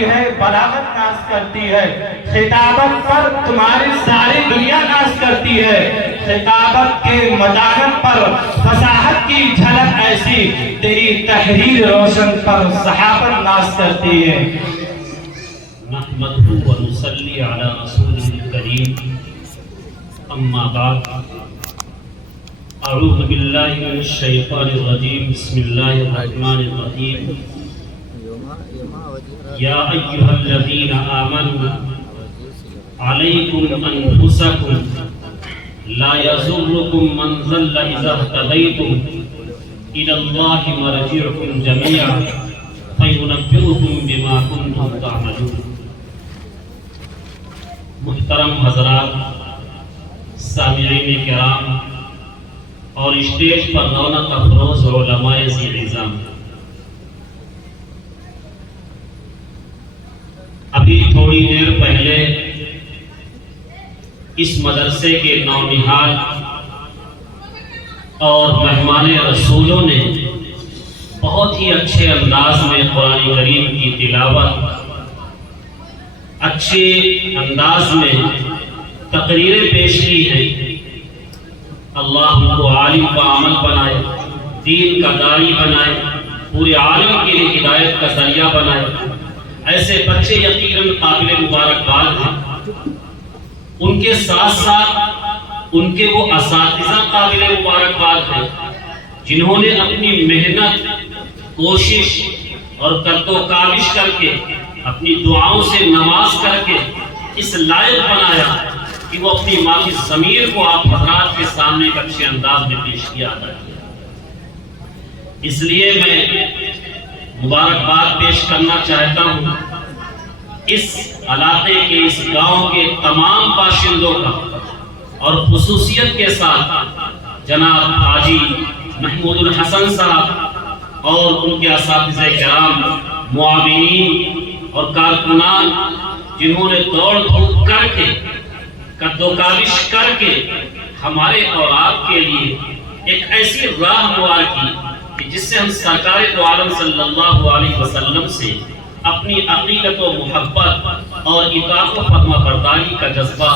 کرتی ہے، بلاغت ناز کرتی ہے، خطابت پر تمہاری ساری دنیا ناز کرتی ہے، خطابت کے مداحت پر فصاحت کی جھلک ایسی، تیری تحریر روشن پر صحافت ناز کرتی ہے۔ نحمدہ و نصلی علی رسولہ الکریم، اما بعد، اعوذ باللہ من الشیطان الرجیم، بسم اللہ الرحمن الرحیم۔ یا ایہا الذین آمنوا علیکم انفسکم لا یضرکم من ضل اذا اہتدیتم الی اللہ مرجعکم جمیعا فینبئکم بما کنتم تعملون۔ محترم حضرات، سامعین کرام اور اسٹیج پر رونق افروز علماء ذی نظام، ابھی تھوڑی دیر پہلے اس مدرسے کے نونہال اور مہمان رسولوں نے بہت ہی اچھے انداز میں قرآن کریم کی تلاوت، اچھے انداز میں تقریریں پیش کی ہیں۔ اللہ ان کو عالم کا عمل بنائے، دین کا داعی بنائے، پورے عالم کے لیے ہدایت کا ذریعہ بنائے۔ ایسے بچے یقیناً قابل مبارکباد ہیں، ان کے ساتھ ساتھ ان کے وہ اساتذہ قابل مبارکباد ہیں جنہوں نے اپنی محنت، کوشش اور کرد و کاوش کر کے، اپنی دعاؤں سے نواز کر کے اس لائق بنایا کہ وہ اپنی مالی ضمیر کو آپ حضرات کے سامنے ایک اچھے انداز میں پیش کیا ادا کیا۔ اس لیے میں مبارکباد پیش کرنا چاہتا ہوں اس علاقے کے، اس گاؤں کے تمام باشندوں کا، اور خصوصیت کے ساتھ جناب حاجی محمود الحسن صاحب اور ان کے اساتذہ کرام، معاونین اور کارکنان جنہوں نے دوڑ دھوپ کر کے، قد و کاوش کر کے ہمارے اور آپ کے لیے ایک ایسی راہ ہموار کی کہ جس سے ہم سرکار دو عالم صلی اللہ علیہ وسلم سے اپنی عقیدت و محبت اور اطاعت و فرما برداری کا جذبہ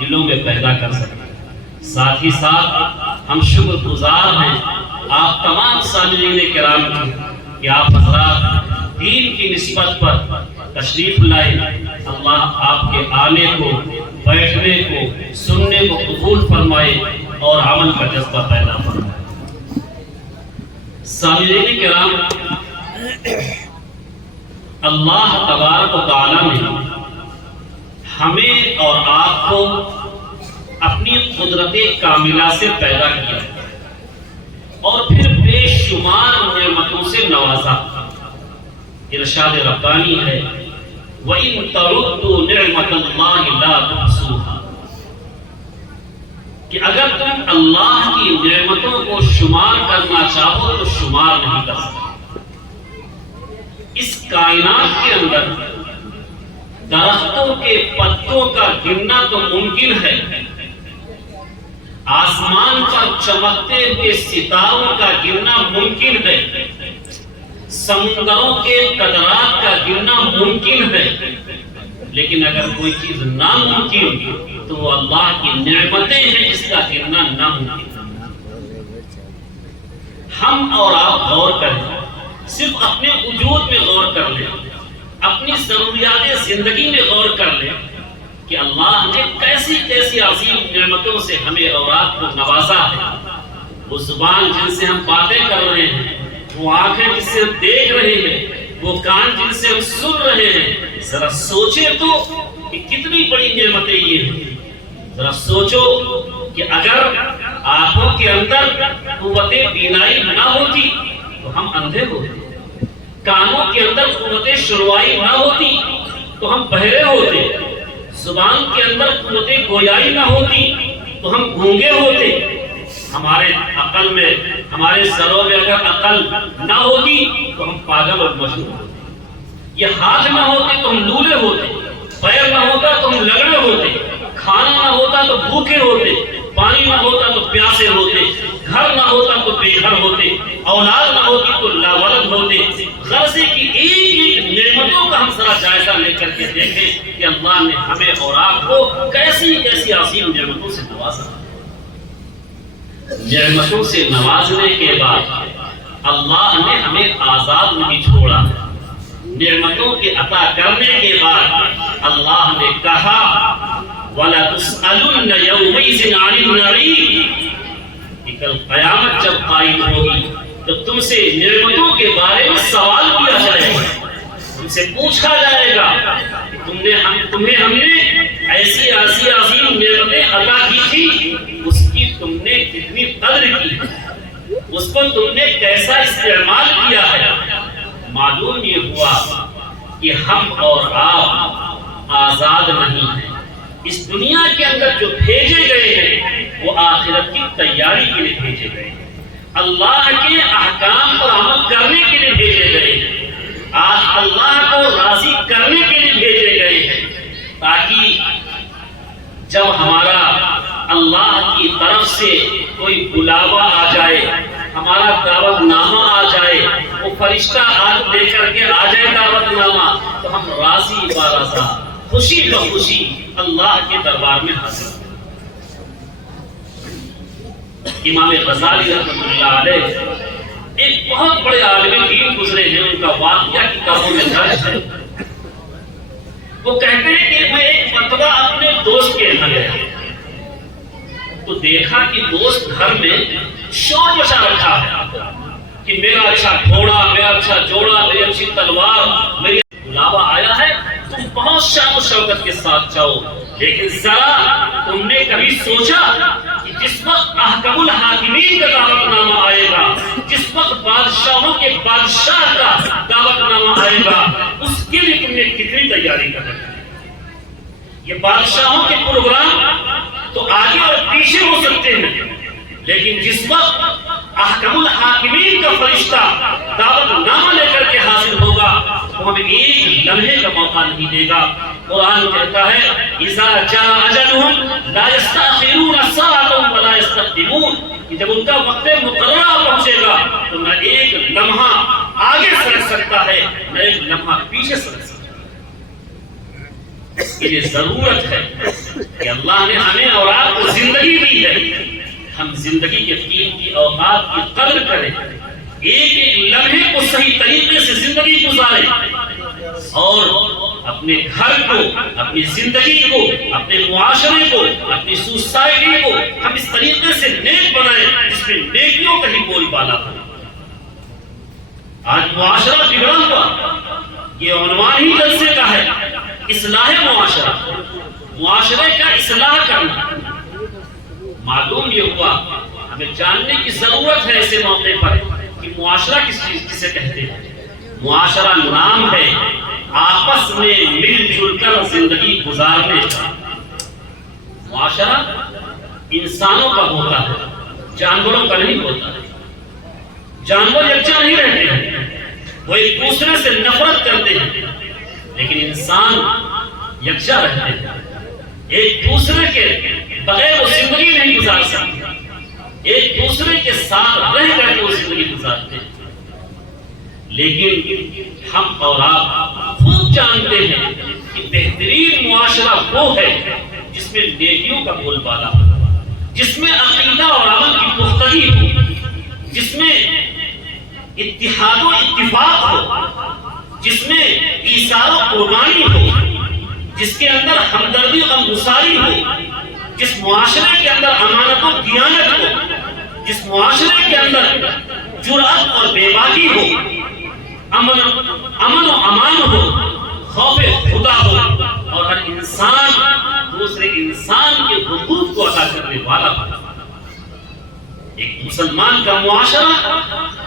دلوں میں پیدا کر سکیں۔ ساتھ ہی ساتھ ہم شکر گزار ہیں آپ تمام سامعین کرام کی کہ آپ حضرات دین کی نسبت پر تشریف لائے۔ اللہ آپ کے آنے کو، بیٹھنے کو، سننے کو قبول فرمائے اور عمل کا جذبہ پیدا فرمائے۔ سامعین کرام، اللہ تبارک و تعالی نے ہمیں اور آپ کو اپنی قدرت کاملہ سے پیدا کیا اور پھر بے شمار نعمتوں سے نوازا۔ ارشاد ربانی ہے وَإِن تَعُدُّوا نِعْمَةَ اللَّهِ لَا تُحْصُوهَا، کہ اگر تم اللہ کی نعمتوں کو شمار کرنا چاہو تو شمار نہیں کر سکتے۔ اس کائنات کے اندر درختوں کے پتوں کا گننا تو ممکن ہے، آسمان پر چمکتے ہوئے ستاروں کا گننا ممکن ہے، سمندروں کے قطرات کا گننا ممکن ہے، لیکن اگر کوئی چیز ناممکن تو وہ اللہ کی نعمتیں ہیں جس کا گننا ناممکن۔ ہم اور آپ غور کریں، صرف اپنے وجود میں غور کر لیں، اپنی ضروریات زندگی میں غور کر لیں کہ اللہ نے کیسی کیسی عظیم نعمتوں سے ہمیں اور آپ کو نوازا ہے۔ وہ زبان جن سے ہم باتیں کر رہے ہیں، وہ آنکھیں جن سے ہم دیکھ رہے ہیں، وہ کان جن سے ہم سن رہے ہیں۔ ذرا سوچے تو کہ کتنی بڑی نعمتیں یہ ہیں۔ ذرا سوچو کہ اگر آنکھوں کے اندر قوت بینائی نہ ہوتی تو ہم اندھے ہوتے، کانوں کے اندر قوت شنوائی نہ ہوتی تو ہم بہرے ہوتے، زبان کے اندر قوت گویائی نہ ہوتی تو ہم گونگے ہوتے، ہمارے عقل میں، ہمارے سروں میں اگر عقل نہ ہوتی تو ہم پاگل اور مجنون ہوتے، یہ ہاتھ نہ ہوتے تو ہم لولے ہوتے، پیر نہ ہوتا تو ہم لگڑے ہوتے، کھانا نہ ہوتا تو بھوکے ہوتے، پانی نہ ہوتا تو پیاسے ہوتے، گھر نہ ہوتا تو بے گھر ہوتے، اولاد نہ ہوتی تو لاولد ہوتے۔ غرض کی ایک ایک نعمتوں کا ہم ذرا جائزہ لے کر کے دیکھیں کہ اللہ نے ہمیں اور آپ کو کیسی کیسی عظیم نعمتوں سے نوازا۔ نعمتوں سے نوازنے کے بعد اللہ نے ہمیں آزاد نہیں چھوڑا۔ نعمتوں کے عطا کرنے کے بعد اللہ نے کہا وَلَتُسْأَلُنَّ يَوْمَئِذٍ عَنِ النَّعِيمِ، کہ کل قیامت جب قائم ہوگی تو تم سے نعمتوں کے بارے میں سوال کیا جائے گا، تم سے پوچھا جائے گا کہ تمہیں ہم نے ایسی عظیم نعمتیں عطا کی تھی، اس کی تم نے کتنی قدر کی، اس کو تم نے کیسا استعمال کیا ہے۔ معلوم یہ ہوا کہ ہم اور آپ آزاد نہیں ہیں۔ اس دنیا کے اندر جو بھیجے گئے ہیں وہ آخرت کی تیاری کے لیے بھیجے گئے ہیں، اللہ کے احکام پر عمل کرنے کے لیے بھیجے گئے ہیں، اللہ کو راضی کرنے کے لیے بھیجے گئے ہیں، تاکہ جب ہمارا اللہ کی طرف سے کوئی بلاوا آ جائے، ہمارا دعوت نامہ آ جائے، وہ فرشتہ آج لے کر کے آ جائے دعوت نامہ، تو ہم راضی بارضا خوشی بخوشی اللہ کے دربار میں حاضر۔ امام غزالی رحمۃ اللہ علیہ ایک بہت بڑے عالم دین گزرے ہیں، ان کا واقعہ کتابوں میں درج ہے۔ وہ کہتے ہیں کہ میں ایک مرتبہ اپنے دوست کے یہاں گیا تو دیکھا کہ دوست گھر میں شور مچا رکھا ہے کہ میرا اچھا گھوڑا، میرا اچھا جوڑا، میری اچھی تلوار، میری بلاوا آیا ہے، تم بہت شان و شوکت کے ساتھ جاؤ۔ لیکن ذرا تم نے کبھی سوچا کہ جس وقت احکم الحاکمین کا دعوت نامہ آئے گا، جس وقت بادشاہوں کے بادشاہ کا دعوت نامہ آئے گا، اس کے لیے تم نے کتنی تیاری کر رکھی ہے؟ یہ بادشاہوں کے پروگرام تو آگے اور پیچھے ہو سکتے ہیں، لیکن جس وقت احکم الحاکمین کا فرشتہ دعوت نامہ لے کر کے حاصل ہوگا تو ہمیں ایک لمحے کا موقع نہیں دے گا۔ قرآن کہتا ہے اذا جاء اجلهم لا يستأخرون ساعة ولا يستقدمون، کہ جب ان کا وقت مقررہ پہنچے گا تو نہ ایک لمحہ آگے سرک سکتا ہے، نہ ایک لمحہ پیچھے سرک سکتا ہے۔ اس کے لیے ضرورت ہے کہ اللہ نے ہمیں اور آپ کو زندگی دی ہے، ہم زندگی کے قیمتی اوقات کی قدر کریں، ایک ایک لمحے کو صحیح طریقے سے زندگی گزاریں، اور اپنے گھر کو، اپنی زندگی کو، اپنے معاشرے کو، اپنی سوسائٹی کو ہم اس طریقے سے نیک بنائیں جس میں نیکیوں کا ہی بول بالا ہو۔ آج معاشرہ بگڑا ہوا، یہ عنوان ہی جلسے کا ہے، اصلاح معاشرہ، معاشرے کا اصلاح کرنا۔ معلوم یہ ہوا ہمیں جاننے کی ضرورت ہے ایسے موقع پر کہ معاشرہ کسے کہتے ہیں۔ معاشرہ نام ہے آپس میں مل جل کر زندگی گزارنے کا۔ معاشرہ انسانوں کا ہوتا ہے، جانوروں کا نہیں ہوتا ہے۔ جانور یکجا نہیں رہتے ہیں، وہ ایک دوسرے سے نفرت کرتے ہیں، لیکن انسان یکجا رہتے ہیں، ایک دوسرے کے بغیر وہ زندگی نہیں گزار سکتے، ایک دوسرے کے ساتھ رہ کر کے وہ زندگی گزارتے ہیں۔ لیکن ہم اور آپ خوب جانتے ہیں کہ بہترین معاشرہ وہ ہے جس میں نیکیوں کا بول بالا ہو، جس میں عقیدہ اور عمل کی پختگی ہو، جس میں اتحاد و اتفاق ہو، جس میں ایثار و قربانی ہو، جس کے اندر ہمدردی اور غمگساری ہو، جس معاشرے کے اندر امانت و دیانت ہو، جس معاشرے کے اندر جرأت اور بے باکی ہو، امن و امان ہو، خوف خدا ہو، اور ہر انسان دوسرے انسان کے حقوق کو ادا کرنے والا ہو۔ ایک مسلمان کا معاشرہ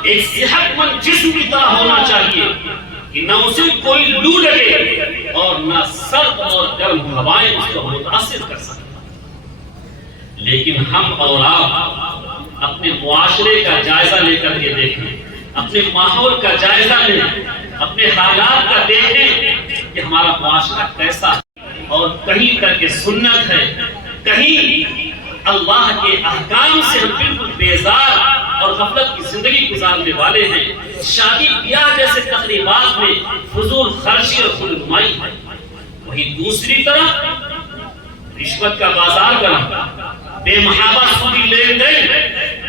ایک صحت مند جسم کی طرح ہونا چاہیے کہ نہ اسے کوئی لو لگے اور نہ سرد اور گرم ہوائیں اس کو متاثر کر سکیں۔ لیکن ہم اور آپ اپنے معاشرے کا جائزہ لے کر کے دیکھیں، اپنے ماحول کا جائزہ لیں، اپنے حالات کا دیکھیں کہ ہمارا معاشرہ کیسا ہے، اور کہیں کر کے سنت ہے، کہیں اللہ کے احکام سے ہم بالکل بیزار اور غفلت کی زندگی گزارنے والے ہیں. شادی بیاہ جیسے تقریبات میں فضول خرچی اور خودنمائی ہے. وہیں دوسری طرف رشوت کا بازار بنا، بے محابہ سودی لین دین،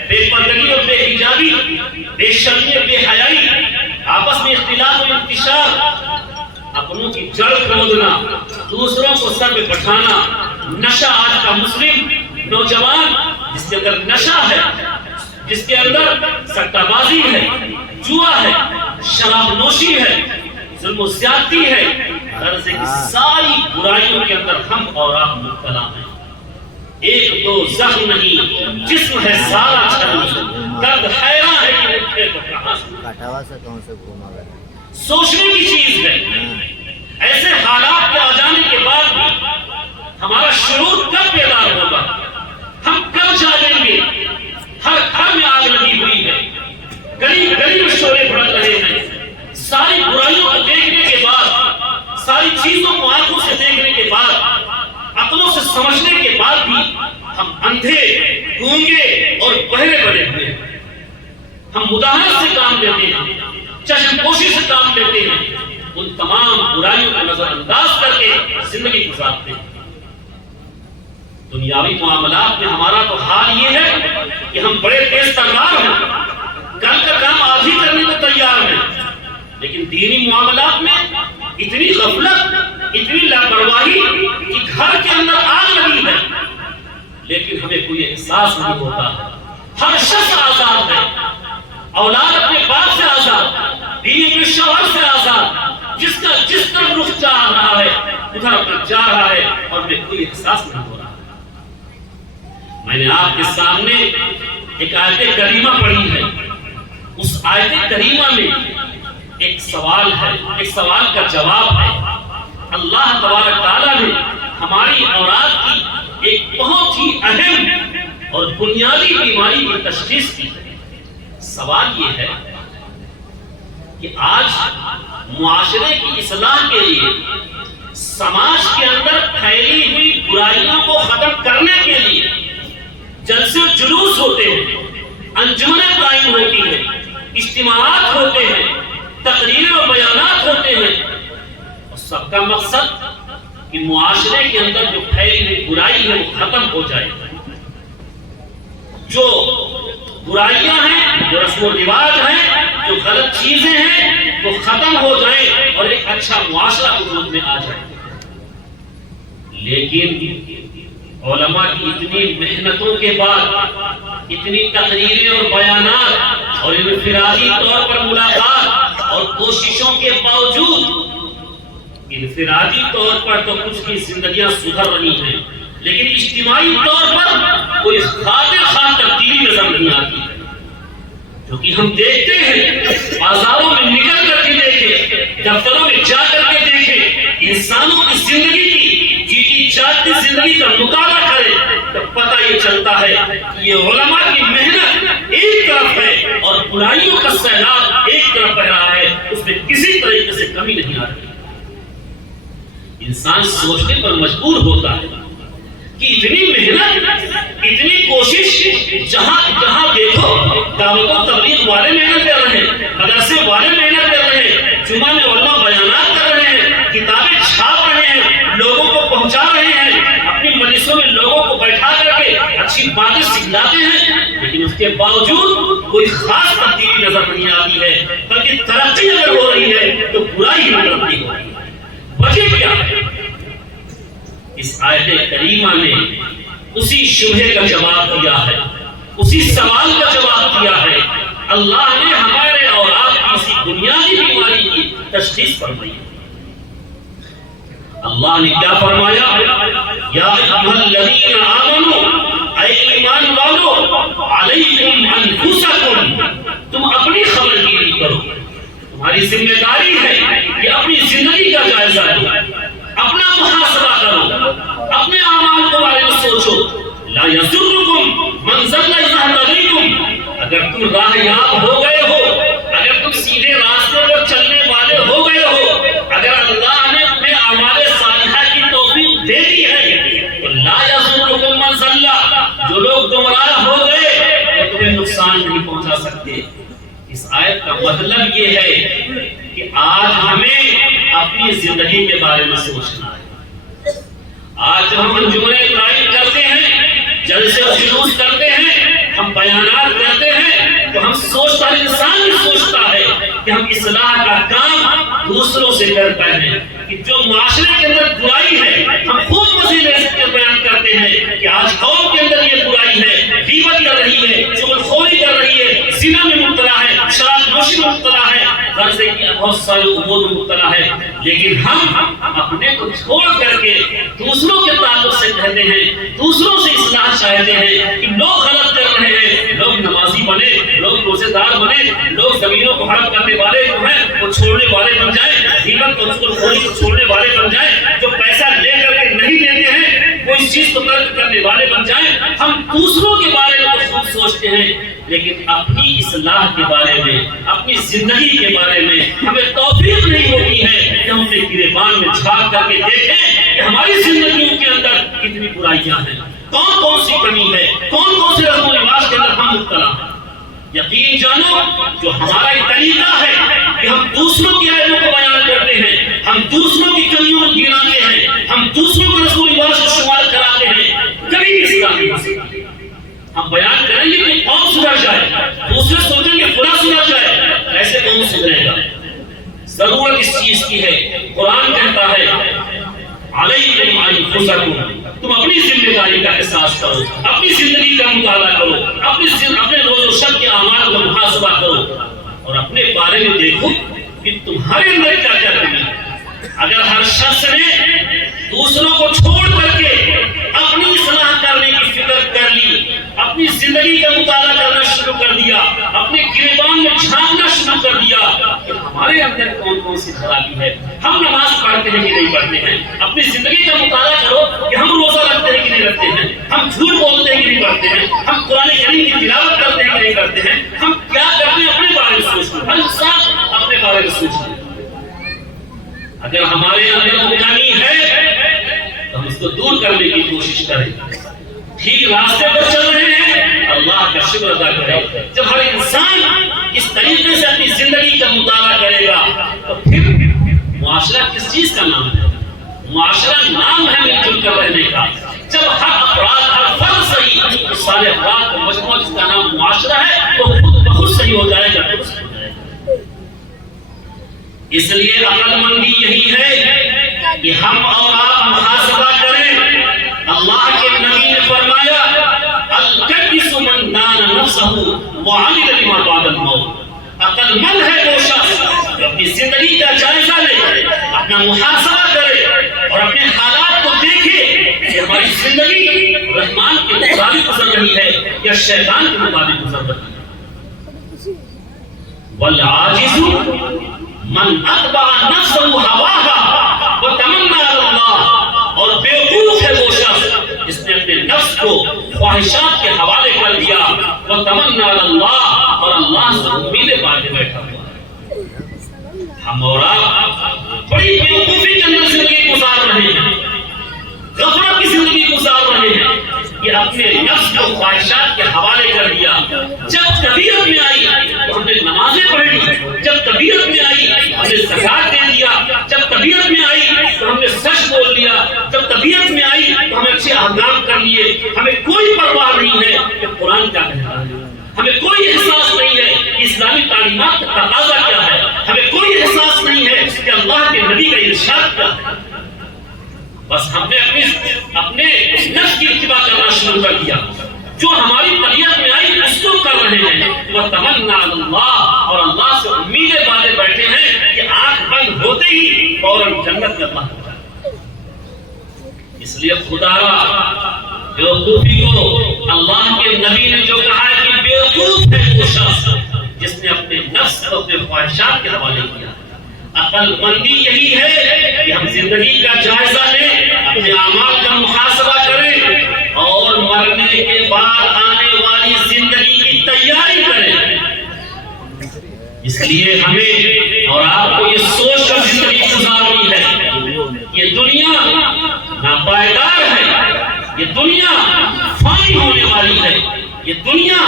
بے پردگی اور بے حجابی، بے شرمی اور بے حیائی، آپس میں اختلاف و انتشار، اپنوں کی جڑ کھودنا، دوسروں کو سر پہ بٹھانا. نشہ آج کا مسلم نوجوان جس کے اندر نشہ ہے، جس کے اندر سٹہ بازی ہے، جوا ہے، شراب نوشی ہے، ظلم و زیادتی ہے، غرض کی ساری برائیوں کے اندر ہم اور آپ مبتلا ہیں. ایک دو زخم نہیں، جسم ہے سارا چھلنی، درد حیران ہے کہ اٹھے تو کہاں سے. سوچنے کی چیز ہے. ایسے حالات کے آ جانے کے بعد بھی ہمارا شعور کب بیدار ہوگا؟ ہم کب جاگیں گے؟ ہر گھر میں آگ لگی ہوئی ہے، گلی گلی میں شعلے بھڑک رہے ہیں. ساری برائیوں کو دیکھنے کے بعد، ساری چیزوں کو آنکھوں سے دیکھنے کے بعد، عقلوں سے سمجھنے کے بعد بھی ہم اندھے، گونگے اور بہرے بنے ہوئے ہیں. ہم مداہنت سے کام لیتے ہیں، چشم پوشی سے کام لیتے ہیں، ان تمام برائیوں کو نظر انداز کر کے زندگی گزارتے ہیں. دنیاوی معاملات میں ہمارا تو حال یہ ہے کہ ہم بڑے تیز ترغار ہیں، کل کا کام آج ہی کرنے کو تیار ہیں، لیکن دینی معاملات میں اتنی غفلت، اتنی لاپرواہی کہ گھر کے اندر آگ لگی ہے لیکن ہمیں کوئی احساس نہیں ہوتا. ہر شخص آزاد ہے، اولاد اپنے باپ سے آزاد، بیوی اپنے شوہر سے آزاد، جس کا جس طرف رخ چاہ رہا ہے ادھر اپنا جا رہا ہے اور ہمیں کوئی احساس نہیں ہو رہا. میں نے آپ کے سامنے ایک آیت کریمہ پڑھی ہے. اس آیت کریمہ میں ایک سوال ہے، ایک سوال کا جواب ہے. اللہ تبارک تعالیٰ نے ہماری اولاد کی ایک بہت ہی اہم اور بنیادی بیماری کی تشخیص کی ہے. سوال یہ ہے کہ آج معاشرے کی اصلاح کے لیے، سماج کے اندر پھیلی ہوئی برائیوں کو ختم کرنے کے لیے جلسے و جلوس ہوتے ہیں، انجمنیں قائم ہوتی ہیں، اجتماعات ہوتے ہیں، تقریریں و بیانات ہوتے ہیں، اور سب کا مقصد کہ معاشرے کے اندر جو پھیلی ہوئی برائی ہے وہ ختم ہو جائے. جو برائیاں ہیں، جو رسم و رواج ہیں، جو غلط چیزیں ہیں وہ ختم ہو جائیں اور ایک اچھا معاشرہ وجود میں آ جائے. لیکن علماء کی اتنی محنتوں کے بعد، اتنی تقریریں اور بیانات اور انفرادی طور پر ملاقات اور کوششوں کے باوجود، انفرادی طور پر تو کچھ کی زندگیاں سدھر رہی ہیں لیکن اجتماعی طور پر کوئی خاطر خواہ تبدیلی نظر نہیں آتی. کیونکہ ہم دیکھتے ہیں، بازاروں میں نکل کر کے دیکھیں، دفتروں میں جا کر کے دیکھیں، انسانوں کی زندگی کی جیتی جاگتی زندگی کا مطالعہ کریں تو پتہ یہ چلتا ہے کہ یہ علماء کی محنت ایک طرف ہے اور برائیوں کا سیلاب ایک طرف بہ رہا ہے، اس میں کسی طریقے سے کمی نہیں آ رہی. انسان سوچنے پر مجبور ہوتا ہے کہ اتنی محنت، اتنی کوشش، جہاں جہاں دیکھو دعوت و تبلیغ والے محنت کر رہے ہیں، مدرسے والے محنت کر رہے ہیں، جمعہ میں علماء بیانات کر رہے ہیں، کتابیں چھاپ رہے ہیں، لوگوں کو پہنچا رہے ہیں، اپنی مجلسوں میں لوگوں کو بیٹھا کر کے اچھی باتیں سکھلاتے ہیں، لیکن اس کے باوجود کوئی خاص تبدیلی نظر نہیں آتی ہے، بلکہ ترقی اگر ہو رہی ہے تو برائی ہی ترقی ہو رہی ہے. وجہ کیا ہے؟ اس آیت کریمہ نے اسی شبہے کا جواب دیا ہے، اسی سوال کا جواب دیا ہے. اللہ نے ہمارے اور آپ کی اسی بنیادی بیماری کی تشخیص فرمائی. اللہ نے کیا فرمایا؟ یا ایھا الذین آمنوا، اے ایمان والو، علیکم انفسکم، تم اپنی خبرداری کرو. تمہاری ذمہ داری ہے کہ اپنی زندگی کا جائزہ لو، اپنا محاسبہ کرو، اپنے اعمال کے بارے میں سوچو. لا یضرکم من ضل اذا ہدیتم، اگر تم راہ یاب ہو گئے ہو، اگر تم سیدھے راستے پر چلنے والے ہو گئے ہو، اگر اللہ نے اپنے اعمال صالحہ کی توفیق دے دی ہے تو لا یضرکم من ضل، کا مطلب یہ ہے کہ آج ہمیں اپنی زندگی کے بارے میں سوچنا ہے۔ آج ہم انجمن قائم کرتے ہیں، جلسے و جلوس کرتے ہیں، ہم بیانات کرتے ہیں، تو ہم سوچتا ہے، انسان بھی سوچتا ہے کہ ہم اصلاح کا کام دوسروں سے کرتے ہیں، کہ جو معاشرے کے اندر برائی ہے ہم خوب مزید بیان کرتے ہیں کہ آج قوم کے اندر یہ برائی ہے، غیبت کر رہی ہے، چغل خوری کر رہی ہے، زنا میں مبتلا ہے، شراب نوشی میں مبتلا ہے، غرضے کی بہت سارے امور میں مبتلا ہے، لیکن ہم اپنے کو چھوڑ کر کے دوسروں کے تعلق سے کہتے ہیں، دوسروں سے اصلاح چاہتے ہیں کہ لوگ غلط کر رہے ہیں، لوگ نمازی بنے، لوگ روزے دار بنے، لوگ زمینوں کو حرام کرنے والے جو ہیں وہ چھوڑنے والے بن جائیں، غیبت کو چغل خوری کو چھوڑنے والے بن جائیں، جو پیسہ لے کر کے نہیں دیتے ہیں وہ اس چیز کو ترک کرنے والے بن جائیں۔ ہم دوسروں کے بارے میں تو خوب سوچتے ہیں، لیکن اپنی اصلاح کے بارے میں، اپنی زندگی کے بارے میں ہمیں توفیق نہیں ہوتی ہے کہ ہم اپنے گریبان میں جھانک کر کے دیکھیں کہ ہماری زندگیوں کے اندر کتنی برائیاں ہیں، کون کون سی کمی ہے، کون کون سے رسم و رواج کے اندر ہم مبتلا ہیں۔ یقین جانو جو ہمارا یہ طریقہ ہے کہ ہم دوسروں کی عیبوں کو بیان کرتے ہیں، ہم دوسروں کی کمیوں کو گناتے ہیں، ہم دوسروں کے رسم و رواج کو شمار کراتے ہیں، کبھی بھی اسلامی نہیں۔ ہم بیان کریں گے کہ قوم سدھر جائے، دوسرے سوچیں گے فلاں سدھر جائے، ایسے کون سدھرے گا؟ ضرورت اس چیز کی ہے۔ قرآن کہتا ہے علیکم انفسکم، تم اپنی ذمہ داری کا احساس کرو، اپنی زندگی کا مطالعہ کرو، اپنے روز و شب کے اعمال کا محاسبہ کرو اور اپنے بارے میں دیکھو کہ تمہارے اندر کیا کیا کمی ہے۔ اگر ہر شخص نے دوسروں کو چھوڑ کر کے اپنی اصلاح کرنے کی فکر کر لی، اپنی زندگی کا مطالعہ کرنا شروع کر دیا، اپنے گریبان میں جھانکنا شروع کر دیا کہ ہمارے اندر کون کون سی خرابی ہے، ہم نماز پڑھتے ہیں کہ نہیں پڑھتے ہیں، اپنی زندگی کا مطالعہ کرو کہ ہم روزہ رکھتے ہیں کہ نہیں رکھتے ہیں، ہم جھوٹ بولتے ہیں کہ نہیں پڑھتے ہیں، ہم قرآن کریم کی تلاوت کرتے ہیں کہ نہیں کرتے ہیں، ہم کیا کرتے ہیں اپنے بارے میں سوچیں، ہر انسان اپنے بارے میں سوچیں۔ اگر ہمارے اندر وہ کمی ہے تو ہم اس کو دور کرنے کی کوشش کریں، ٹھیک راستے پر چل رہے ہیں اللہ کا شکر ادا کریں۔ جب ہر انسان اس طریقے سے اپنی زندگی کا مطالعہ کرے گا تو پھر معاشرہ کس چیز کا نام ہے؟ معاشرہ نام ہے مل جل کر رہنے کا۔ جب ہر افراد ہر فرد صحیح تو سارے افراد کا مجموعہ جس کا نام معاشرہ ہے وہ خود بخود صحیح ہو جائے گا۔ اس لیے عقل مندی یہی ہے کہ ہم اور آپ محاسبہ کریں۔ اللہ کے نبی نے فرمایا الکیس من دان نفسہ وعمل لما بعد الموت، عقل مند ہے وہ شخص جو اپنی زندگی کا جائزہ لے، اپنا محاسبہ کرے اور اپنے حالات کو دیکھے کہ ہماری زندگی رحمان کے مطابق گزر رہی ہے یا شیطان کے مطابق گزر رہی ہے۔ والعاجز من اتبع نفسه هواها وتمنى على الله، اور بیوقوف ہے وہ شخص جس نے اپنے نفس کو خواہشات کے حوالے کر دیا، وتمنى على الله، اور اللہ سے امیدیں باندھے بیٹھا ہوا ہے۔ ہم اور آپ بڑی بیوقوفی کے اندر زندگی گزار رہے ہیں، غفلت کی زندگی گزار رہے ہیں، یہ اپنے نفس کو خواہشات کے حوالے کر دیا۔ جب طبیعت میں آئی تو ہم نے نمازیں پڑھی، جب طبیعت میں آئی ہم نے زکات دے دیا، جب طبیعت میں آئی تو ہم نے سچ بول دیا، جب طبیعت میں آئی تو ہم اچھے احکام کر لیے۔ ہمیں کوئی پرواہ نہیں ہے کہ قرآن کیا کہتا ہے، ہمیں کوئی احساس نہیں ہے کہ اسلامی تعلیمات کا تقاضا کیا ہے، ہمیں کوئی احساس نہیں ہے کہ اللہ کے نبی کا ارشاد کیا ہے۔ بس ہم نے اپنے نفس کی اتباع کرنا شروع کر دیا، جو ہماری طبیعت میں آئی اس کو کر رہے ہیں۔ وہ تمنا اللہ، اور اللہ سے امیدیں باندھے بیٹھے ہیں کہ آنکھ بند ہوتے ہی فوراً جنت کا اللہ ہو جائے۔ اس لیے خدا را بیوقوفی کو اللہ کے نبی نے جو کہا ہے کہ بیوقوف ہے وہ شخص جس نے اپنے نفس کو اپنے خواہشات کے حوالے کیا۔ عقل مندی یہی ہے کہ ہم زندگی کا جائزہ لیں، اپنے اعمال کا محاسبہ کریں اور مرنے کے بعد آنے والی زندگی کی تیاری کریں۔ اس لیے ہمیں اور آپ کو یہ سوچ کر زندگی گزارنی ہے، یہ دنیا ناپائیدار ہے، یہ دنیا فانی ہونے والی ہے، یہ دنیا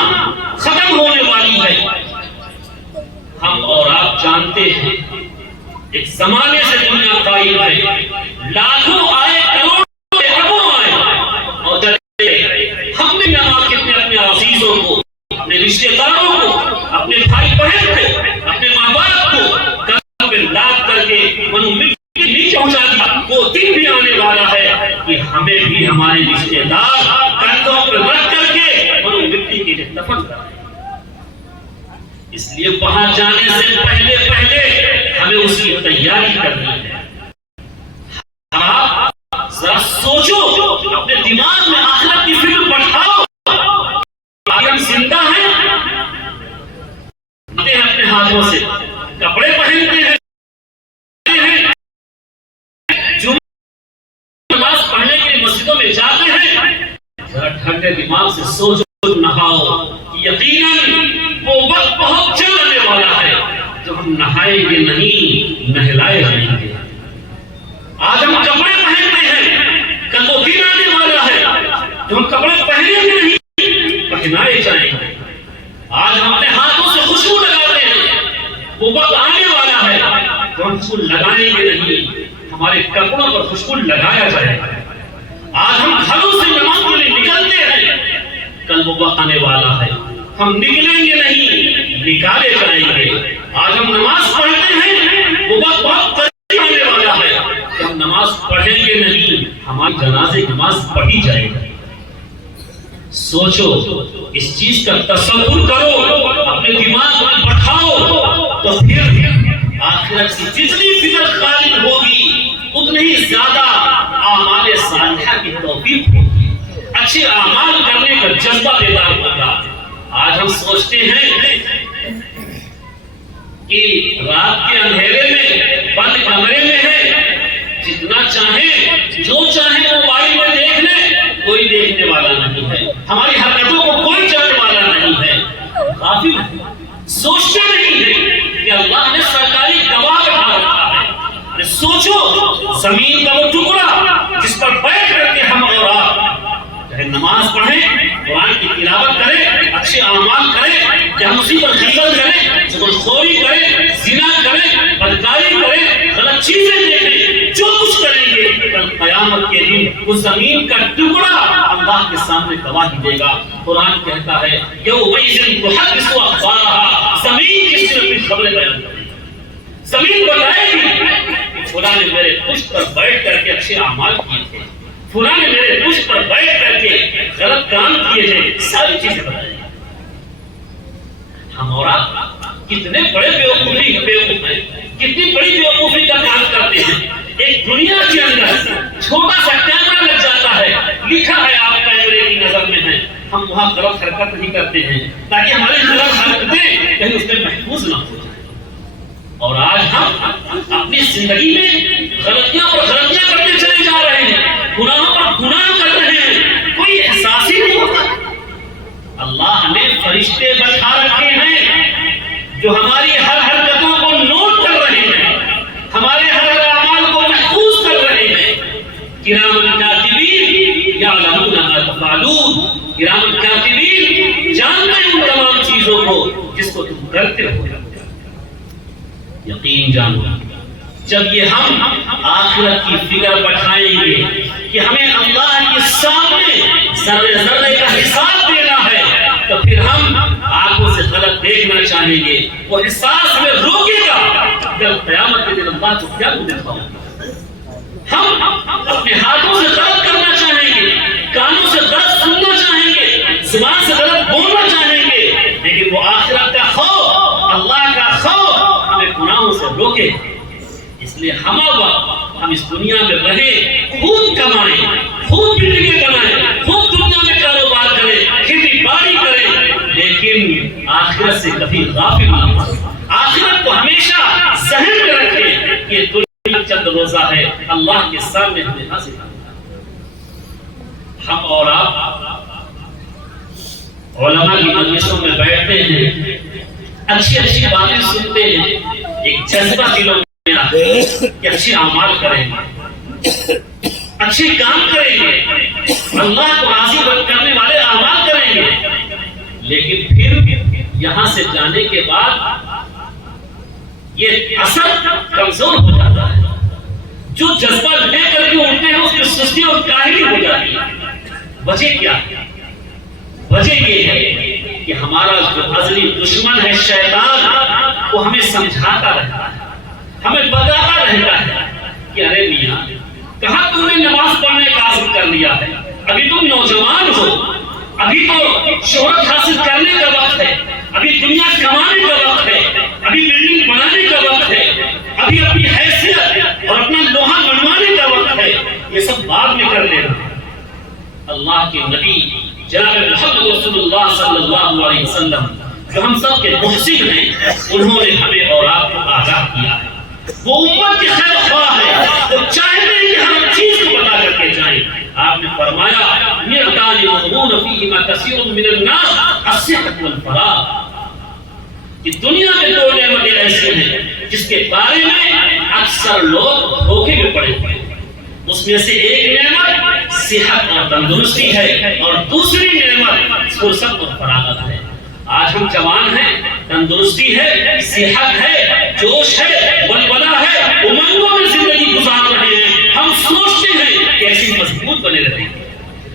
ختم ہونے والی ہے۔ ہم اور آپ جانتے ہیں ایک زمانے سے دنیا قائم ہے، لاکھوں آئے، کروڑوں اربوں آئے، اور ہم نے یہاں کتنے اپنے عزیزوں کو، اپنے رشتے داروں کو، اپنے بھائی بہن کو، اپنے ماں باپ کو کندھوں پہ لاد کر کے منو مٹی نہیں پہنچا دیا۔ وہ دن بھی آنے والا ہے کہ ہمیں بھی ہمارے رشتے دار کندھوں پہ رکھ کر کے منو مٹی کے لیے دفن کریں۔ اس لیے وہاں جانے سے پہلے ہمیں اس کی تیاری کرنی ہے۔ آپ ذرا سوچو، اپنے دماغ میں آخرت کی فکر بٹھاؤ۔ آج ہم زندہ ہیں، اپنے ہاتھوں سے کپڑے پہنتے ہیں، نماز پڑھنے کے لیے مسجدوں میں جاتے ہیں، ذرا ٹھنڈے دماغ سے سوچو، نہاؤ۔ یقیناً وہ وقت بہت جلد آنے والا ہے جب ہم نہائیں گے نہیں، نہلائے جائیں گے۔ آج ہم کپڑے پہنتے ہیں، کل وہ دن آنے والا ہے جب ہم کپڑے پہنیں گے نہیں، پہنائے جائیں گے۔ آج ہم اپنے ہاتھوں سے خوشبو لگاتے ہیں، وہ وقت آنے والا ہے جب ہم خوشبو لگائیں گے نہیں، ہمارے کپڑوں پر خوشبو لگایا جائے گا۔ آج ہم گھروں سے نماز کے لیے نکلتے ہیں، کل وہ وقت آنے والا ہے ہم نکلیں گے نہیں، نکالے جائیں گے۔ آج ہم نماز پڑھتے ہیں، وہ وقت بہت قریب آنے والا ہے کہ ہم نماز پڑھیں گے نہیں، ہماری جنازے کی نماز پڑھی جائے گی۔ سوچو، اس چیز کا تصور کرو، اپنے دماغ میں بٹھاؤ، تو پھر آخرت کی جتنی فکر غالب ہوگی اتنے ہی زیادہ اعمال صالحہ کی توفیق ہوگی، اچھے اعمال کرنے کا جذبہ بیدار ہوگا۔ آج ہم سوچتے ہیں کہ رات کے اندھیرے میں بند کمرے میں ہے، جتنا چاہیں جو چاہیں موبائل میں دیکھ لیں، کوئی دیکھنے والا نہیں ہے، ہماری حرکتوں کو کوئی جاننے والا نہیں ہے۔ کافی سوچتے نہیں ہے کہ اللہ نے سرکاری گواہ بٹھا رکھا ہے۔ سوچو، زمین کا وہ ٹکڑا جس پر بیٹھ کر کے ہم اور آپ چاہے نماز پڑھیں، قرآن کی تلاوت کریں، اچھے اعمال کریں، یا ہم اسی پر غیبت کریں، چغلخوری کریں، زنا کریں، بدکاری کریں، غلط چیزیں دیکھیں، جو کچھ کریں گے، کل قیامت کے دن اس زمین کا ٹکڑا اللہ کے سامنے گواہی دے گا۔ قرآن کہتا ہے یومئذ تحدث اخبارها، زمین کس دن اپنی خبریں بیان کرے گی، زمین بتائے گی فلاں نے میرے پشت پر بیٹھ کر کے اچھے اعمال کیے تھے، فلاں نے میرے پشت پر بیٹھ کر کے غلط کام کیے تھے، ساری چیزیں بتائیں گے۔ ہم اور آپ کتنے بڑے بیوقوف ہیں، کتنی بڑی بیوقوفی کا کام کرتے ہیں۔ ایک دنیا کے اندر چھوٹا سا کیمرہ لگ جاتا ہے، لکھا ہے آپ کیمرے کی نظر میں ہیں، ہم وہاں غلط حرکت نہیں کرتے ہیں تاکہ ہماری غلط حرکتیں کہیں اس میں محفوظ نہ ہو جائیں۔ اور آج ہم اپنی زندگی میں غلطیاں پر غلطیاں کرتے چلے جا رہے ہیں، گناہوں پر گناہ کر رہے ہیں، کوئی احساس ہی نہیں ہوتا۔ اللہ نے فرشتے بٹھا رکھے ہیں جو ہماری ہر حرکتوں کو نوٹ کر رہے ہیں، ہمارے ہر اعمال کو محفوظ کر رہے ہیں۔ کرام کاتبین یعلمون ما تفعلون، کرام کاتبین جانتے ہیں ان تمام چیزوں کو جس کو تم کرتے ہو۔ یقین جانو، جب یہ ہم آخرت کی فکر بٹھائیں گے کہ ہمیں اللہ کے سامنے ذرے ذرے کا حساب دینا ہے، تو پھر ہم آنکھوں سے غلط دیکھنا چاہیں گے، وہ احساس میں روکے گا جب قیامت کے دن اللہ کو کیا دکھاؤں گا۔ ہم اپنے ہاتھوں سے غلط کرنا چاہیں گے، کانوں سے غلط سننا چاہیں گے، زبان سے غلط بولنا چاہیں گے، لیکن وہ آخرت کا خوف، اللہ کا خوف ہمیں گناہوں سے روکے۔ اس لیے ہم اس دنیا میں رہیں، خوب کمائیں، خوب زندگی بنائیں، خوب دنیا میں کاروبار کریں، کھیتی باڑی کریں، لیکن آخرت سے کبھی غافل نہ ہوں۔ آخرت کو ہمیشہ ذہن میں رکھیں کہ دنیا چند روزہ ہے، اللہ کے سامنے ہمیں حاضر کرنا۔ ہم اور آپ علماء کی مجلسوں میں بیٹھتے ہیں، اچھی اچھی باتیں سنتے ہیں، ایک جذبہ دلوں میں آتا ہے کہ اچھے اعمال کریں گے، اچھے کام کریں گے، اللہ کو راضی کرنے والے اعمال کریں گے، لیکن پھر یہاں سے جانے کے بعد یہ اثر کمزور ہو جاتا ہے. جو جذبہ لے کر کے اٹھتے ہیں اس میں سستی اور کاہلی ہو جاتی ہے. وجہ کیا ہے؟ وجہ یہ ہے کہ ہمارا جو ازلی دشمن ہے شیطان، وہ ہمیں سمجھاتا رہتا ہے، ہمیں بتاتا رہتا ہے کہ ارے میاں کہاں تم نے نماز پڑھنے کا عزم کر لیا ہے، ابھی تم نوجوان ہو، ابھی تو شہرت حاصل کرنے کا وقت ہے، ابھی دنیا کمانے کا وقت ہے، ابھی بلڈنگ بنانے کا وقت ہے، ابھی اپنی حیثیت اور اپنا لوہا بنوانے کا وقت ہے، یہ سب بعد میں کر لینا. اللہ کے نبی جناب محمد رسول اللہ صلی اللہ علیہ وسلم جو ہم سب کے محسن ہیں، انہوں نے ہمیں اور آپ کو آگاہ کیا ہے. وہ امت کے خیر خواہ ہے، وہ چاہتے ہیں کہ ہم چیز کو بتا کر کے جائیں. آپ نے فرمایا نعمتان مغبون فیہما کثیر من الناس الصحۃ والفراغ، کہ دنیا میں دو نعمتیں ایسی ہیں جس کے بارے میں اکثر لوگ دھوکے میں پڑے ہوئے ہیں. اس میں سے ایک نعمت صحت اور تندرستی ہے اور دوسری نعمت فرصت اور فراغت ہے. آج ہم جوان ہیں، تندرستی ہے، صحت ہے، جوش ہے، ولولہ ہے، امنگوں میں زندگی گزار رہے ہیں. ہم سوچتے ہیں کہ ایسے مضبوط بنے رہیں گے،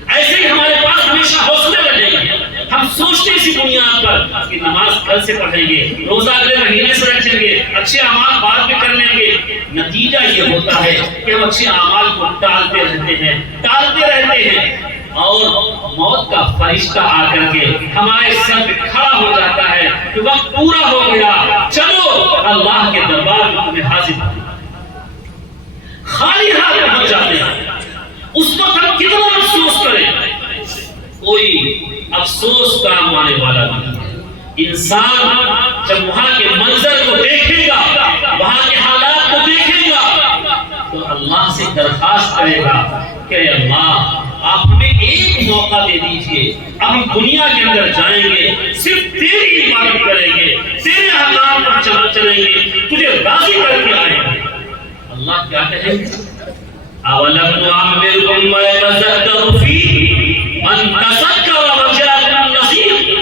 ایسے ہی ہمارے پاس ہمیشہ حوصلے رہیں گے. ہم سوچتے اسی بنیاد پر کہ نماز کل سے پڑھیں گے، روزہ اگلے مہینے سے رکھیں گے، اچھے اعمال بعد میں کر لیں گے. نتیجہ یہ ہوتا ہے کہ ہم اچھے اعمال کو ٹالتے رہتے ہیں اور موت کا فرشتہ آ کر کے ہمارے سر پہ کھڑا ہو جاتا ہے کہ وقت پورا ہو گیا، چلو اللہ کے دربار میں تمہیں حاضر ہو. خالی ہاتھ پہنچ جاتے ہیں. اس وقت ہم کتنا افسوس کریں، کوئی افسوس کام آنے والا نہیں ہے. انسان جب وہاں کے منظر کو دیکھے گا، وہاں کے حالات کو دیکھے گا، تو اللہ سے درخواست کرے گا کہ اے اللہ آپ ہمیں ایک موقع دے دیجئے، اب ہم دنیا کے اندر جائیں گے، صرف تیری عبادت کریں گے، تیرے احکام پر چلیں گے، تجھے راضی کر کے آئیں گے. اللہ کیا کہے گا؟ اولم نعمرکم ما یتذکر فیہ من تذکر وجاءکم النذیر.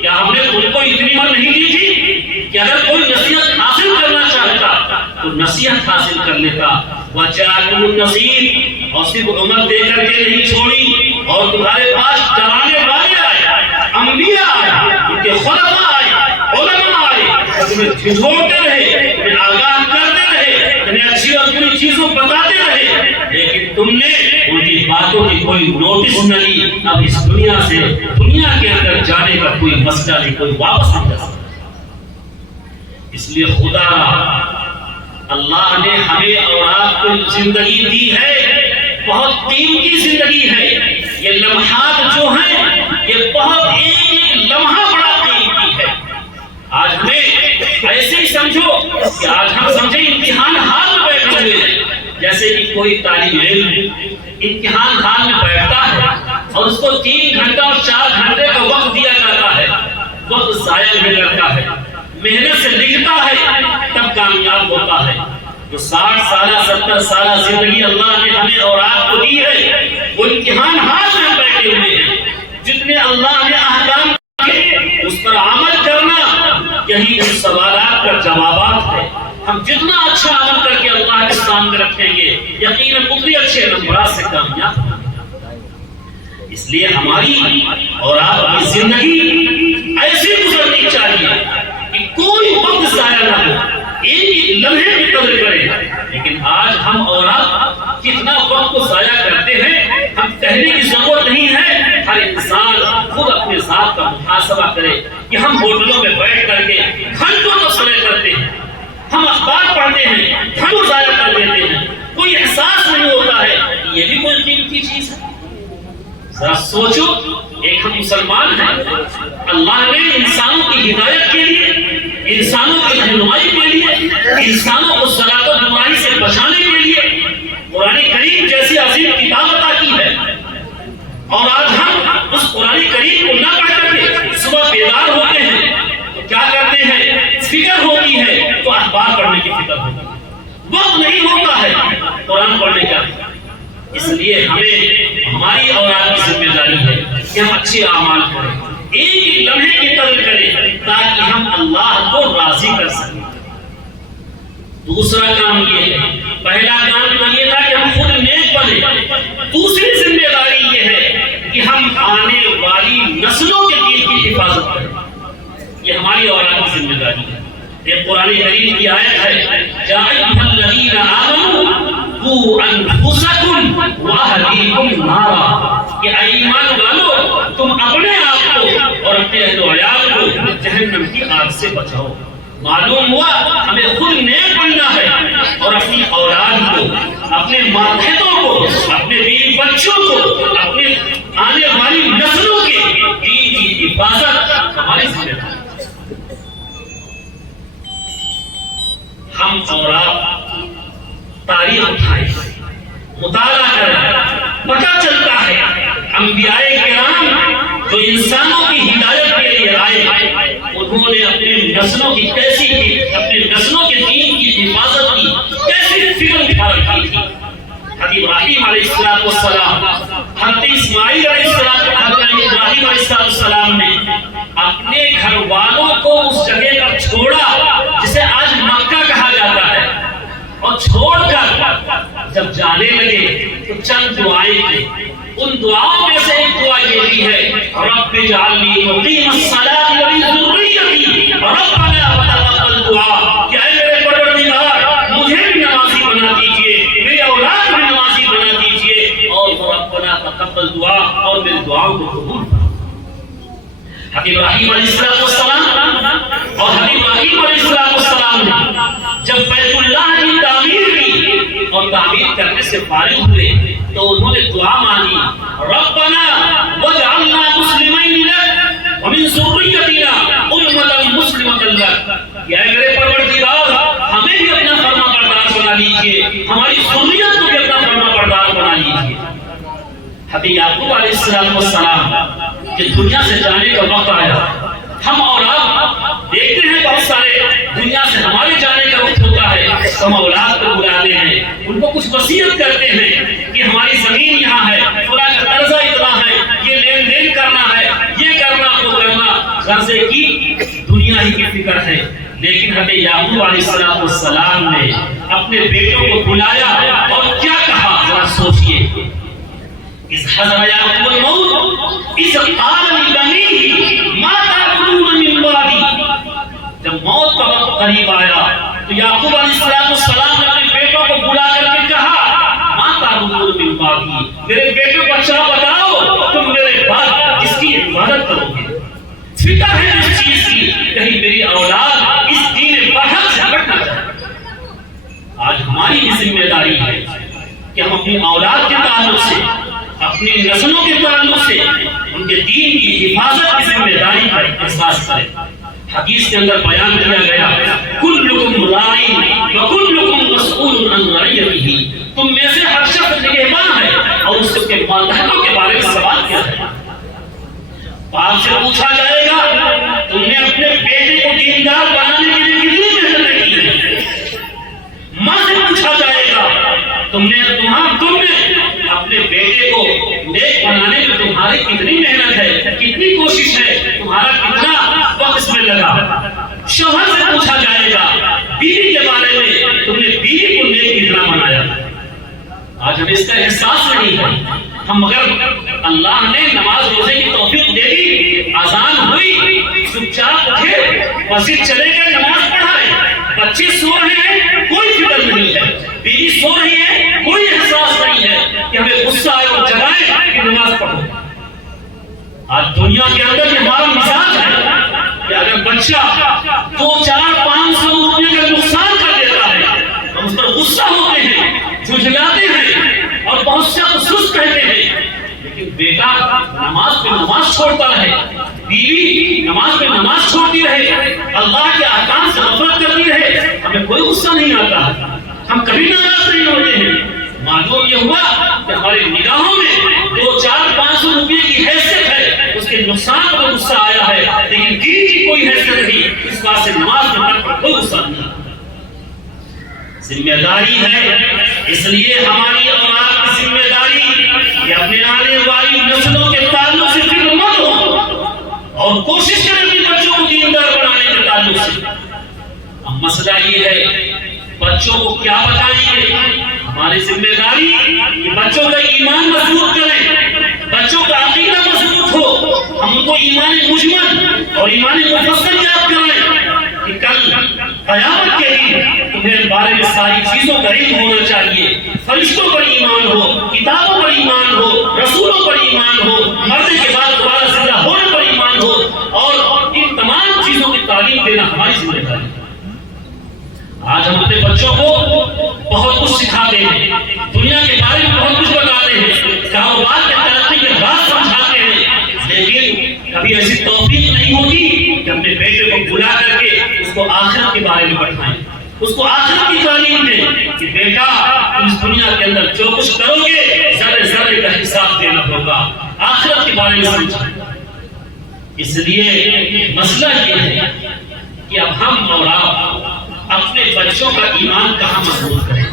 کیا ہم نے تم کو اتنی عمر نہیں دی تھی کہ اگر کوئی نصیحت حاصل کرنا چاہتا تو نصیحت حاصل کر لیتا؟ وجاءکم النذیر، اور صرف عمر دے کر کے نہیں چھوڑی، اور تمہارے پاس ڈرانے والے آئے، انبیاء آئے، ان کے خلفاء آئے، علماء آئے، تمہیں جھنجھوڑتے رہے، تمہیں آگاہ کرتے رہے، تمہیں اچھی اور بری چیزوں بتاتے رہے، لیکن تم نے ان کی باتوں کی کوئی نوٹس نہ لی. اب اس دنیا سے دنیا کے اندر جانے کا کوئی مسئلہ نہیں، کوئی واپس نہیں جا سکتا. اس لیے خدا اللہ نے ہمیں اور آپ کو زندگی دی ہے، بہت قیمتی زندگی ہے. یہ لمحات جو ہیں یہ بہت ایک لمحہ بڑا قیمتی ہے. آج ہمیں ایسے ہی سمجھو کہ آج ہم سمجھیں امتحان ہال میں بیٹھے ہوئے ہیں. جیسے کہ کوئی طالب علم امتحان ہال میں بیٹھتا ہے اور اس کو 3 گھنٹہ اور 4 گھنٹے کا وقت دیا جاتا ہے، وقت ضائع نہیں کرتا ہے، محنت سے لکھتا ہے، تب کامیاب ہوتا ہے. جو 60 سالہ 70 سالہ زندگی اللہ نے ہمیں اور آپ کو دی ہے، وہ امتحان ہال میں بیٹھے ہوئے ہیں. جتنے اللہ نے احکام کیے اس پر عمل کرنا، یہی ان سوالات کا جوابات ہے. ہم جتنا اچھا عمل کر کے اللہ کے سامنے رکھیں گے، یقیناً اتنے اچھے نمبرات سے کامیاب ہوں گے. اس لیے ہماری اور آپ کی زندگی ایسی گزرنی چاہیے کہ کوئی وقت ضائع نہ ہو، ایک لمحے کی قدر کریں. لیکن آج ہم اور آپ کتنا وقت کو ضائع کرتے ہیں، ہم کہنے کی ضرورت نہیں ہے. ہر انسان خود اپنے ذات کا محاسبہ کرے کہ ہم ہوٹلوں میں بیٹھ کر کے گھنٹوں تو سرے کرتے ہیں، ہم اخبار پڑھتے ہیں، گھنٹوں ضائع کر دیتے ہیں، کوئی احساس نہیں ہوتا ہے یہ بھی کوئی قیمتی چیز ہے. ذرا سوچو، ایک ہم مسلمان ہیں، اللہ نے انسانوں کی ہدایت کے لیے، انسانوں کی رہنمائی کے لیے، انسانوں کو صلاۃ و برائی سے بچانے کے لیے قرآن کریم جیسی عظیم کتاب عطا کی ہے. اور آج ہم اس قرآن کریم کو نہ پڑھ کر کے صبح بیدار ہوتے ہیں تو کیا کرتے ہیں، فکر ہوتی ہے تو اخبار پڑھنے کی فکر ہوتی ہے، وقت نہیں ہوتا ہے قرآن پڑھنے کا. اس لیے ہمیں ہماری اور آپ کی ذمہ داری ہے کہ ہم اچھے اعمال کریں، ایک لمحے کی قدر کریں تاکہ ہم اللہ کو راضی کر سکیں. دوسرا کام یہ ہے، پہلا کام تو یہ تھا کہ ہم خود نیک بنے، دوسری ذمہ داری یہ ہے کہ ہم آنے والی نسلوں کے دین کی حفاظت کریں، یہ ہماری اولاد کی ذمہ داری ہے۔ یہ قرآن کریم کی آیت ہے، یا ایھا الذین آمنوا قوا انفسکم واہلیکم نارا، کہ اے ایمان والو تم اپنے آپ کو اور اپنے اہل و عیال کو جہنم کی آگ سے بچاؤ۔ معلوم ہوا ہمیں خود نیک بننا ہے اور اپنی اولاد کو، اپنے ماتحتوں کو، اپنے بیوی بچوں کو، اپنے آنے والی نسلوں کے دین کی حفاظت ہماری ذمہ داری۔ ہم اور آپ تاریخ اٹھائیں، مطالعہ کریں، پتہ چلتا ہے انبیاء کرام جو انسانوں کی ہدایت کے لیے آئے، انہوں نے اپنی نسلوں کی اپنے نسلوں کے دین کی حفاظت کی کیسی فکر اٹھا رکھی تھی۔ حضرت ابراہیم علیہ السلام، حضرت اسماعیل علیہ السلام، حضرت ابراہیم علیہ السلام نے اپنے گھر والوں کو اس جگہ پر چھوڑا جسے آج مکہ کہا جاتا ہے، اور چھوڑ کر جب جانے لگے تو چند دعائیں کی۔ ان دعاؤں میں سے ایک دعا یہ بھی ہے، رب اجعلنی مقیم الصلاۃ ومن ذریتی ربنا وتقبل دعا، کہ اے میرے پروردگار مجھے بھی نمازی بنا دیجئے، میری اولاد بھی نمازی بنا دیجئے، اور ربنا تقبل دعا، اور میری دعاؤں کو قبول فرما۔ حضرت ابراہیم علیہ السلام اور حضرت ابراہیم علیہ السلام نے جب بیت اللہ کی تعمیر کی اور تعمیر کرنے سے فارغ ہوئے تو انہوں نے دعا مانگی، ربنا واجعلنا مسلمین لک ومن ذریتنا امة مسلمۃ لک، کہ اے میرے پروردگار ہمیں بھی اپنا فرما بردار بنا لیجیے، ہماری ذریت کو بھی اپنا فرما بردار بنا لیجیے۔ حضرت یعقوب علیہ السلام کہ دنیا سے جانے کا وقت آیا، ہم اور آپ دیکھتے ہیں بہت سارے دنیا سے ہمارے جانے کا وقت ہوتا ہے، ہم اولاد کو بلاتے ہیں، ان کو کچھ وصیت کرتے ہیں کہ ہماری زمین یہاں ہے، فلاں کا قرضہ اتنا ہے، یہ لین دین کرنا ہے، یہ کرنا وہ کرنا، قرضے کی دنیا ہی کی فکر ہے۔ لیکن حضرت یعقوب علیہ السلام نے اپنے بیٹوں کو بلایا اور کیا کہا، ذرا سوچئے۔ اذ حضر یعقوب الموت اذ قال لبنیہ ما تعبدون من بعدی، جب موت کا وقت قریب آیا تو یعقوب علیہ السلام نے اپنے بیٹوں کو بلا کر کے کہا، ما تعبدون من بعدی، میرے بیٹوں کو اچھا بتاؤ تم میرے بعد کس کی عبادت کرو گے؟ فکر ہے اس چیز کی کہیں میری اولاد اس دین برحق سے ہٹ نہ جائے۔ آج ہماری بھی ذمہ داری ہے کہ ہم اپنی اولاد کے تعلق سے، اپنی نسلوں کے تعلق سے ان کے دین کی حفاظت کی ذمہ داری کا احساس کریں۔ حدیث کے اندر بیان کیا گیا، کلکم راعی وکلکم مسئول عن رعیتہ، تم میں سے ہر شخص نگہبان ہے اور اس کے ماتحتوں کے بارے میں سوال کیا ہے۔ باپ سے پوچھا جائے گا تم نے اپنے بیٹے کو دیندار بنانے کے لیے کتنی محنت کی ہے؟ ماں سے پوچھا جائے گا تم نے اپنے بیٹے کو نیک بنانے میں تمہاری کتنی محنت ہے، کتنی کوشش ہے، تمہارا کتنا وقت اس میں لگا۔ شوہر سے پوچھا جائے گا بیوی کے بارے میں تم نے بیوی کو نیک کتنا بنایا۔ آج ہمیں اس کا احساس نہیں ہے۔ ہم اگر اللہ نے نماز روزے کی توفیق دے دی، اذان ہوئی، چپ چاپ اٹھے، مسجد چلے گئے، نماز پڑھائے، بچے سو رہے ہیں کوئی فکر نہیں ہے، بیوی سو رہی ہے کوئی احساس نہیں ہے کہ ہمیں غصہ آئے اور جگائے کہ نماز پڑھو۔ آج دنیا کے اندر یہ ہمارا مزاج ہے کہ اگر بچہ 200-400-500 روپے کا نقصان کر دیتا ہے ہم اس پر غصہ ہوتے ہیں، جھجلاتے ہیں اور بہت سے سست کہتے ہیں، لیکن بیٹا نماز پہ نماز چھوڑتا رہے، بیوی نماز پہ نماز چھوڑتی رہے، اللہ کے احکام سے غفلت کرتی رہے، ہمیں کوئی غصہ نہیں آتا، ہم کبھی ناراض نہیں ہوتے ہیں۔ معلوم یہ ہوا کہ ہماری نگاہوں میں 200-400-500 روپے کی حیثیت ہے، اس کے نقصان پر غصہ آیا ہے، لیکن دین کی کوئی حیثیت نہیں، اس بات سے نماز کے حق پر کوئی غصہ نہیں آتا۔ ذمہ داری ہے، اس لیے ہماری اور آپ کی ذمہ داری کہ اپنے آنے والی نسلوں کے تعلق سے فکر مت ہو اور کوشش کریں کہ بچوں کو دیندار بنانے کے تعلق سے۔ اب مسئلہ یہ ہے بچوں کو کیا بتائیں گے؟ ہماری ذمہ داری کہ بچوں کا ایمان مضبوط کریں، بچوں کا عقیدہ مضبوط ہو، ہم ان کو ایمان مجمل اور ایمان مفصل یاد کرائیں کہ کل قیامت کے دن تمہیں بارے میں ساری چیزوں کا علم ہونا چاہیے، فرشتوں پر ایمان ہو، کتابوں پر ایمان ہو، رسولوں پر ایمان ہو، مرنے کے بعد دوبارہ زندہ ہونے پر ایمان ہو، اور ان تمام چیزوں کی تعلیم دینا ہماری ذمہ داری ہے۔ آج ہم اپنے بچوں کو بہت کچھ سکھاتے ہیں، دنیا کے بارے میں بہت کچھ بتاتے ہیں، کاروبار کے ترقی کے راز سمجھاتے ہیں، لیکن کبھی ایسی توفیق نہیں ہوتی کہ اپنے بیٹے کو بلا کر کے اس کو آخرت کے بارے میں بتائیں، اس کو آخرت کی تعلیم دیں کہ بیٹا تم اس دنیا کے اندر جو کچھ کرو گے ذرے ذرے کا حساب دینا ہوگا، آخرت کے بارے میں سمجھائیں۔ اس لیے مسئلہ یہ ہے کہ اب ہم اور آپ اپنے بچوں کا ایمان کہاں مضبوط کریں؟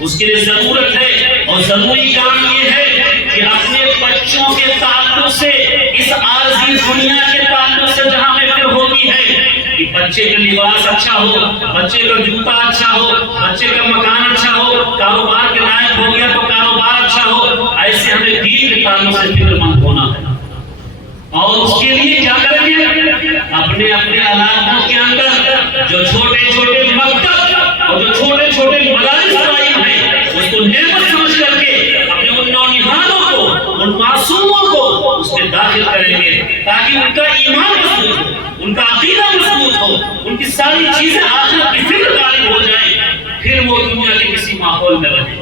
اس کے لیے ضرورت ہے اور ضروری کام یہ ہے کہ اپنے بچوں کے تعلق سے، اس عارضی دنیا کے تعلق سے جہاں میں پھر ہوتی ہے کہ بچے کا لباس اچھا ہو، بچے کا جوتا اچھا ہو، بچے کا مکان اچھا ہو، کاروبار کے لائق ہو گیا تو کاروبار اچھا ہو، ایسے ہمیں دین کے تعلق سے فکر مند ہونا ہے۔ اور اس کے لیے کیا کریں گے؟ اپنے اپنے علاقوں کے اندر جو چھوٹے چھوٹے مکتب اور جو چھوٹے چھوٹے مدارس قائم ہیں اس کو نعمت سمجھ کر کے اپنے ان نونہالوں کو، ان معصوموں کو اس میں داخل کریں گے تاکہ ان کا ایمان مضبوط ہو، ان کا عقیدہ مضبوط ہو، ان کی ساری چیزیں آخرت کی فکر غالب ہو جائیں، پھر وہ دنیا کے کسی ماحول میں رہیں،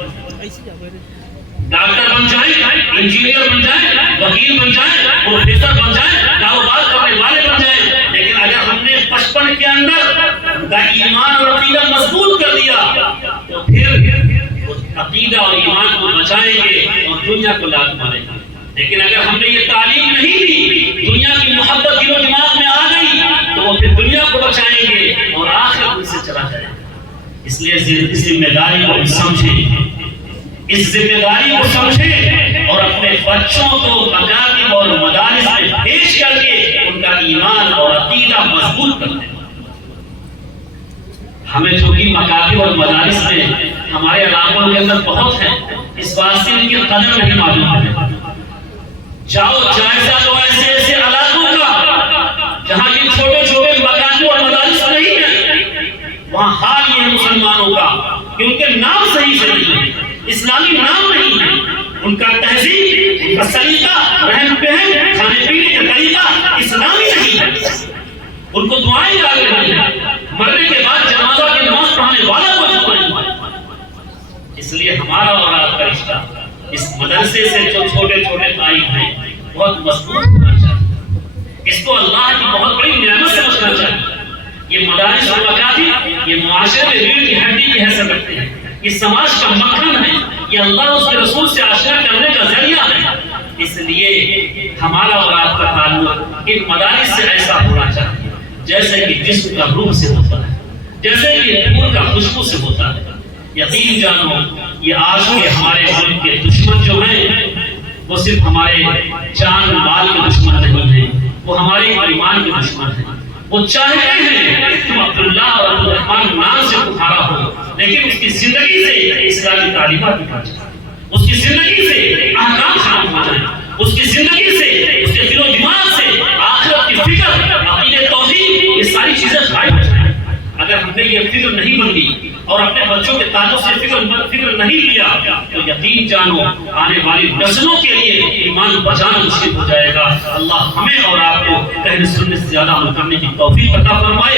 ڈاکٹر بن جائیں، انجینئر بن جائیں، وکیل بن جائیں، پروفیسر بن جائیں، کاروبار کرنے والے بن جائیں، لیکن اگر ہم نے بچپن کے اندر ان کا ایمان اور عقیدہ مضبوط کر دیا تو پھر عقیدہ اور ایمان کو بچائیں گے اور دنیا کو لات ماریں گے۔ لیکن اگر ہم نے یہ تعلیم نہیں دی، دنیا کی محبت دل و دماغ میں آ گئی تو وہ پھر دنیا کو بچائیں گے اور آخرت ان سے چلا جائے گا۔ اس لیے اس ذمہ داری کو سمجھیں، اس ذمہ داری کو سمجھیں اور اپنے بچوں کو مکاتب اور مدارس میں بھیج کر کے ان کا ایمان اور عقیدہ مضبوط کر دیں۔ ہمیں چونکہ مکاتب اور مدارس میں ہمارے علاقوں کے اندر بہت ہیں، اس بات سے ان کی قدر نہیں معلوم ہے۔ جاؤ جائزہ لو ایسے ایسے علاقوں کا جہاں یہ چھوٹے چھوٹے مکاتب اور مدارس نہیں ہیں، وہاں حال یہ ہے مسلمانوں کا کہ ان کے نام صحیح سے نہیں ہے، اسلامی نام نہیں ہے، ان کا تہذیب، ان کا سلیقہ، رہن پہن، کھانے پینے کا طریقہ اسلامی نہیں ہے، ان کو دعائیں ڈال رہی ہیں، مرنے کے بعد جنازہ کی نماز پڑھانے والا موجود نہیں ہے۔ اس لیے ہمارا اور آپ کا رشتہ اس مدرسے سے جو چھوٹے چھوٹے قائم ہیں بہت مضبوط ہونا چاہیے، اس کو اللہ کی بہت بڑی نعمت سمجھنا چاہیے۔ یہ مدارس اور مکاتب یہ معاشرے میں ریڑھ کی ہڈی کی حیثیت رکھتے ہیں، یہ سماج کا مکھن ہے، یہ اللہ اس کے رسول سے آشنا کرنے کا ذریعہ ہے۔ اس لیے ہمارا اور آپ کا تعلق ان مدارس سے ایسا ہونا چاہیے جیسے کہ جسم کا روح سے ہوتا ہے، جیسے کہ پھول کا خوشبو سے ہوتا ہے۔ یقین جانو یہ آج کے ہمارے ملک کے دشمن جو ہیں وہ صرف ہمارے جان مال کے دشمن نہیں ہیں، وہ ہمارے ایمان کے دشمن ہیں۔ وہ چاہتے ہیں تم عبداللہ اور عبدالرحمن نام سے پکارا ہو، لیکن اس کی زندگی سے اسلامی تعلیمات نکال جائیں، اس کی زندگی سے احکام خراب ہو جائیں، اس کی زندگی سے، اس کے دل و دماغ سے آخرت کی فکر، عقیدہ توحید، یہ ساری چیزیں غائب ہو جائیں۔ اگر ہم نے یہ فکر نہیں بندی اور اپنے بچوں کے تعلق سے فکر نہیں کیا تو یقین جانو آنے والی نسلوں کے لیے ایمان بچانا مشکل ہو جائے گا۔ اللہ ہمیں اور آپ کو کہنے سننے سے زیادہ عمل کرنے کی توفیق عطا فرمائے۔